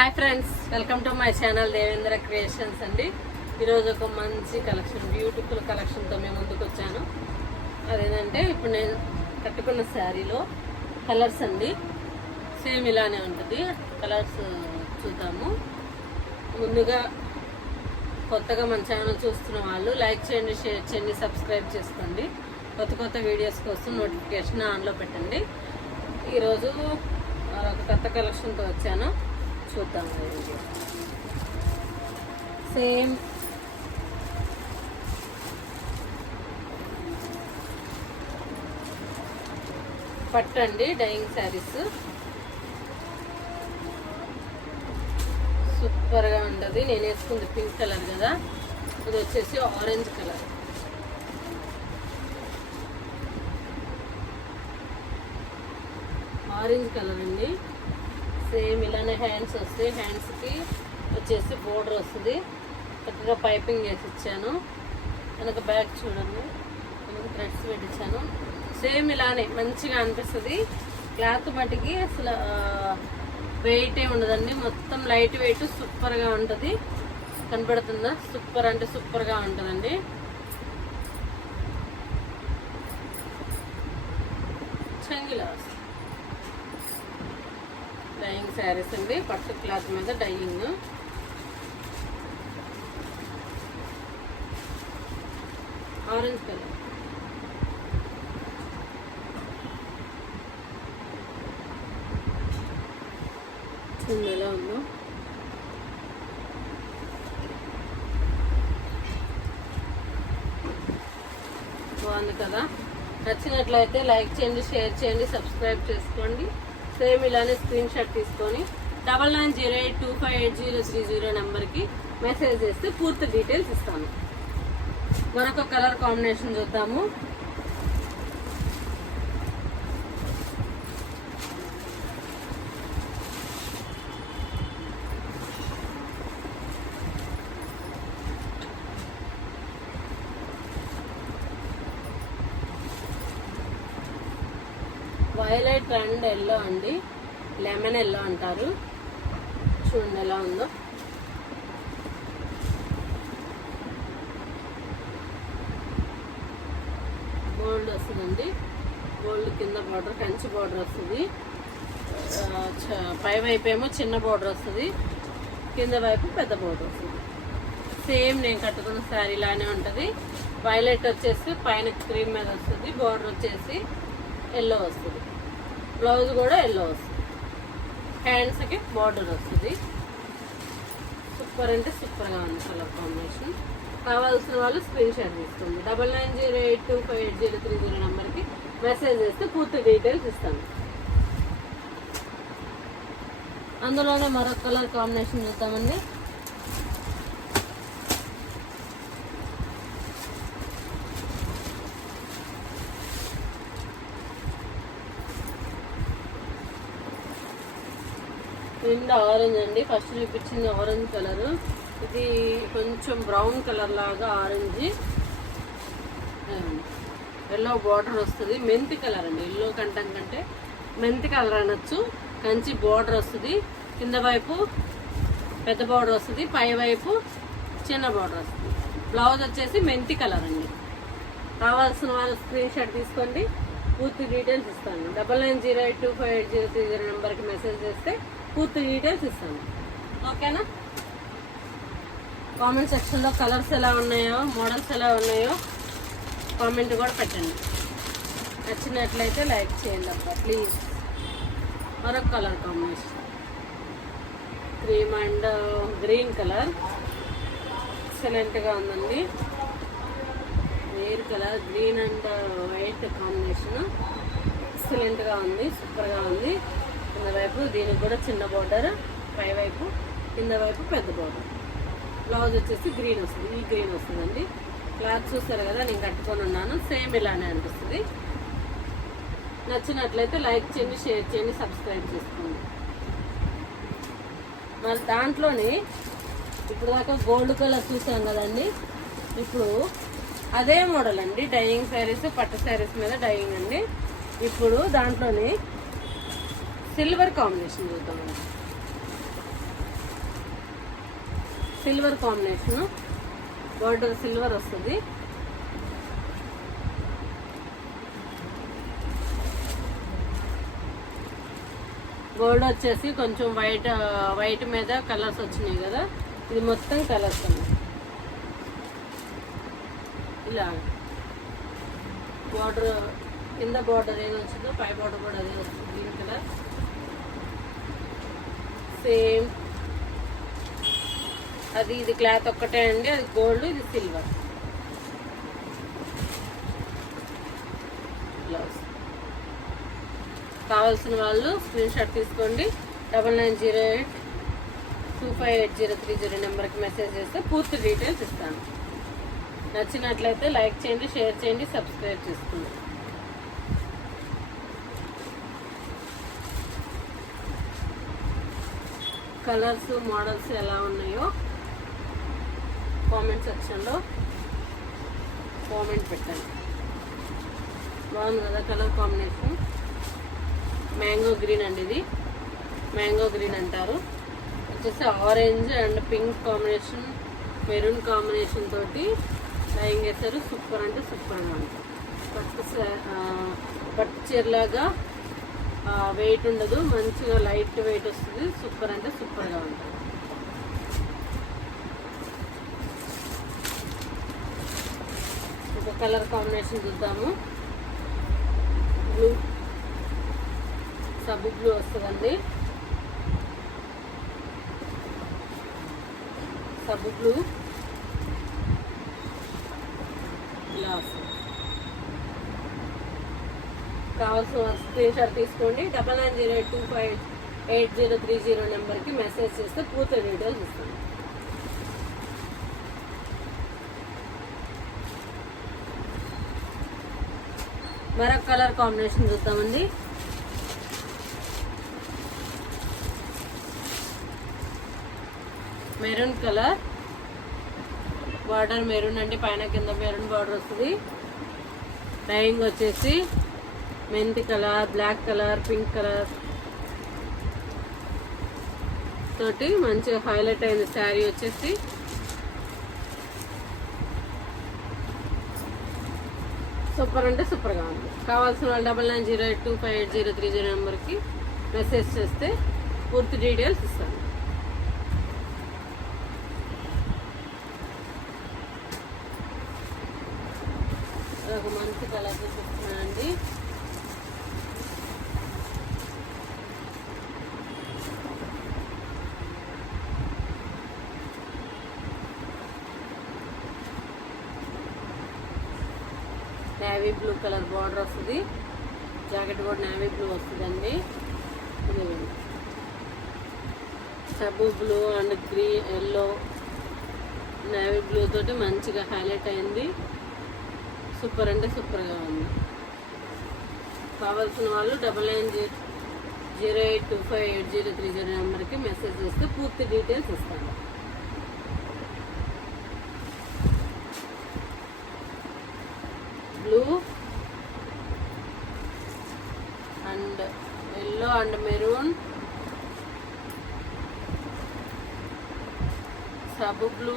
Hi friends, welcome to my channel Devendra creations అండి. ఈరోజు ఒక మంచి కలెక్షన్, బ్యూటిఫుల్ కలెక్షన్తో మేము ముందుకు వచ్చాను. అదేంటంటే ఇప్పుడు నేను కట్టుకున్న శారీలో కలర్స్ అండి, సేమ్ ఇలానే ఉంటుంది. కలర్స్ చూద్దాము. ముందుగా కొత్తగా మన ఛానల్ చూస్తున్న వాళ్ళు లైక్ చేయండి, షేర్ చేయండి, సబ్స్క్రైబ్ చేసుకోండి. కొత్త వీడియోస్ కోసం నోటిఫికేషన్ ఆన్లో పెట్టండి. ఈరోజు ఒక కొత్త కలెక్షన్తో వచ్చాను, చూద్దాం. సేమ్ పట్టండి, డైయింగ్ శారీస్ సూపర్గా ఉంటుంది. నేను వేసుకుంది పింక్ కలర్ కదా, ఇది వచ్చేసి ఆరెంజ్ కలర్. ఆరెంజ్ కలర్ అండి. సేమ్ ఇలానే హ్యాండ్స్ వస్తాయి. హ్యాండ్స్కి వచ్చేసి బోర్డర్ వస్తుంది. చక్కగా పైపింగ్ వేసి ఇచ్చాను. వెనక బ్యాక్ చూడండి, థ్రెడ్స్ పెట్టించాను. సేమ్ ఇలానే మంచిగా అనిపిస్తుంది. క్లాత్ మట్టికి అసలు వెయిటే ఉండదండి, మొత్తం లైట్ వెయిట్, సూపర్గా ఉంటుంది. కనపడుతుందా? సూపర్ అంటే సూపర్గా ఉంటుందండి. చంగిలా డైయింగ్ శారీస్ అండి, పట్టు క్లాత్ మీద డైయింగ్. ఆరెంజ్ కలర్ ఎలా ఉందో, బాగుంది కదా. నచ్చినట్లయితే లైక్ చేయండి, షేర్ చేయండి, సబ్స్క్రైబ్ చేసుకోండి. సేమ్ ఇలానే స్క్రీన్ షాట్ తీసుకొని 9908258030 నెంబర్కి మెసేజ్ చేస్తే పూర్తి డీటెయిల్స్ ఇస్తాను. మరొక కలర్ కాంబినేషన్ చూద్దాము. వైలెట్ అండ్ ఎల్లో అండి, లెమన్ ఎల్లో అంటారు. చూడండి ఎలా ఉందో. గోల్డ్ వస్తుందండి, గోల్డ్ కింద బార్డర్, కంచి బార్డర్ వస్తుంది. పై వైపు ఏమో చిన్న బార్డర్ వస్తుంది, కింద వైపు పెద్ద బార్డర్ వస్తుంది. సేమ్ నేను కట్టుకున్న శారీ లానే ఉంటుంది. వైలెట్ వచ్చేసి పైన క్రీమ్ మీద వస్తుంది, బార్డర్ వచ్చేసి ఎల్లో వస్తుంది, బ్లౌజ్ కూడా ఎల్లో వస్తుంది, హ్యాండ్స్కి బార్డర్ వస్తుంది. సూపర్ అంటే సూపర్గా ఉంది కలర్ కాంబినేషన్. కావాల్సిన వాళ్ళు స్క్రీన్ షాట్ తీసుకోండి. 9908258030 నెంబర్కి మెసేజ్ చేస్తే పూర్తి డీటెయిల్స్ ఇస్తాను. అందులోనే మరొక కలర్ కాంబినేషన్ చూద్దామండి. నిండా ఆరెంజ్ అండి. ఫస్ట్ చూపించింది ఆరెంజ్ కలర్, ఇది కొంచెం బ్రౌన్ కలర్ లాగా ఆరెంజ్, ఎల్లో బార్డర్ వస్తుంది. మెంతి కలర్ అండి, ఎల్లో కంటే మెంతి కలర్ అనొచ్చు. కంచి బార్డర్ వస్తుంది, కింద వైపు పెద్ద బార్డర్ వస్తుంది, పై వైపు చిన్న బార్డర్ వస్తుంది. బ్లౌజ్ వచ్చేసి మెంతి కలర్ అండి. కావాల్సిన వాళ్ళు స్క్రీన్ షాట్ తీసుకోండి, పూర్తి డీటెయిల్స్ ఇస్తాను. 9908258030 నెంబర్కి మెసేజ్ చేస్తే పూర్తి డీటెయిల్స్ ఇస్తాను. ఓకేనా? కామెంట్ సెక్షన్లో కలర్స్ ఎలా ఉన్నాయో, మోడల్స్ ఎలా ఉన్నాయో కామెంట్ కూడా పెట్టండి. నచ్చినట్లయితే లైక్ చేయండి అబ్బా ప్లీజ్. మరొక colour combination, cream and green colour, ఎక్సలెంట్గా ఉందండి. వేర్ colour, green and white combination ఎక్సలెంట్గా ఉంది, సూపర్గా ఉంది. కింద వైపు దీనికి కూడా చిన్న బార్డర్, పై వైపు కింద వైపు పెద్ద బార్డర్. బ్లౌజ్ వచ్చేసి గ్రీన్ వస్తుంది, ఈ గ్రీన్ వస్తుందండి. క్లాత్ చూస్తారు కదా, నేను కట్టుకొని ఉన్నాను. సేమ్ ఇలానే అనిపిస్తుంది. నచ్చినట్లయితే లైక్ చేయండి, షేర్ చేయండి, సబ్స్క్రైబ్ చేసుకోండి. మరి దాంట్లోనే ఇప్పుడు దాకా గోల్డ్ కలర్ చూసాం కదండి, ఇప్పుడు అదే మోడల్ అండి, డైయింగ్ శారీస్, పట్టు శారీస్ మీద డైయింగ్ అండి. ఇప్పుడు దాంట్లోనే సిల్వర్ కాంబినేషన్ చూద్దామండి. సిల్వర్ కాంబినేషన్, బార్డర్ సిల్వర్ వస్తుంది. గోల్డ్ వచ్చేసి కొంచెం వైట్ మీద కలర్స్ వచ్చినాయి కదా, ఇది మొత్తం కలర్స్ అన్నమాట. ఇలా బార్డర్ కింద బార్డర్ ఏది వచ్చిందో పై బార్డర్ కూడా అదే వస్తుంది, గ్రీన్ కలర్ సేమ్. అది ఇది క్లాత్ ఒక్కటే అండి, అది గోల్డ్, ఇది సిల్వర్. బ్లౌజ్ కావాల్సిన వాళ్ళు స్క్రీన్ షాట్ తీసుకోండి. 9908258030 నెంబర్కి మెసేజ్ చేస్తే పూర్తి డీటెయిల్స్ ఇస్తాను. నచ్చినట్లయితే లైక్ చేయండి, షేర్ చేయండి, సబ్స్క్రైబ్ చేసుకోండి. కలర్స్ మోడల్స్ ఎలా ఉన్నాయో కామెంట్ సెక్షన్లో కామెంట్ పెట్టండి. బాగుంది కదా కలర్ కాంబినేషన్. మ్యాంగో గ్రీన్ అండి, ఇది మ్యాంగో గ్రీన్ అంటారు. వచ్చేసి orange and pink combination, maroon combination తోటి లైంగ్ వేసారు. సూపర్ అంటే సూపర్గా ఉంటుంది. పట్టు చీరలాగా వెయిట్ ఉండదు, మంచిగా లైట్ వెయిట్ వస్తుంది. సూపర్ అంటే సూపర్గా ఉంటుంది. ఒక కలర్ కాంబినేషన్ చూద్దాము. బ్లూ, సబ్బు బ్లూ వస్తుందండి. సబ్బు బ్లూ ఇలా వస్తుంది. కావాల్సిన స్క్రీన్ షాట్ తీసుకోండి. 9908258030 నెంబర్కి మెసేజ్ చేస్తే పూర్తి డీటెయిల్స్ ఇస్తాను. మరొక కలర్ కాంబినేషన్ చూద్దామండి. మెరూన్ కలర్, బార్డర్ మెరూన్ అండి, పైన కింద మెరూన్ బార్డర్ వస్తుంది. లైనింగ్ వచ్చేసి మెంతి colour, black colour, pink colour తోటి మంచిగా హైలైట్ అయింది శారీ వచ్చేసి. సూపర్ అంటే సూపర్గా ఉంది. కావాల్సిన వాళ్ళు 9908258030 నెంబర్కి మెసేజ్ చేస్తే పూర్తి డీటెయిల్స్ ఇస్తాను. ఒక మంచి కలర్ చూపిస్తున్నానండి. నేవీ బ్లూ కలర్ బార్డర్ వస్తుంది. జాకెట్ కూడా నేవీ బ్లూ వస్తుందండి. సబ్బు blue and green, yellow, navy blue తోటి మంచిగా హైలైట్ అయింది. సూపర్ అంటే సూపర్గా ఉంది. కావాల్సిన వాళ్ళు 9908258030 నెంబర్కి మెసేజ్ చేస్తే పూర్తి డీటెయిల్స్ ఇస్తాను. Blue and yellow and maroon, సబ్బు బ్లూ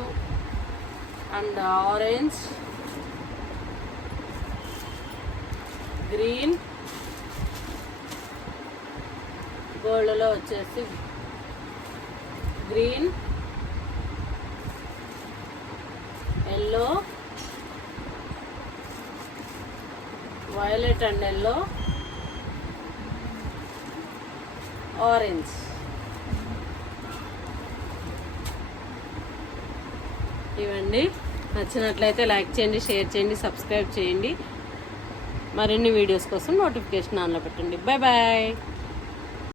అండ్ ఆరెంజ్, గ్రీన్, గోల్డ్లో వచ్చేసి green, yellow, violet and yellow, orange. ఇవండి. నచ్చినట్లయితే లైక్ చేయండి, షేర్ చేయండి, సబ్స్క్రైబ్ చేయండి. మరిన్ని వీడియోస్ కోసం నోటిఫికేషన్ ఆన్లో పెట్టండి. Bye bye.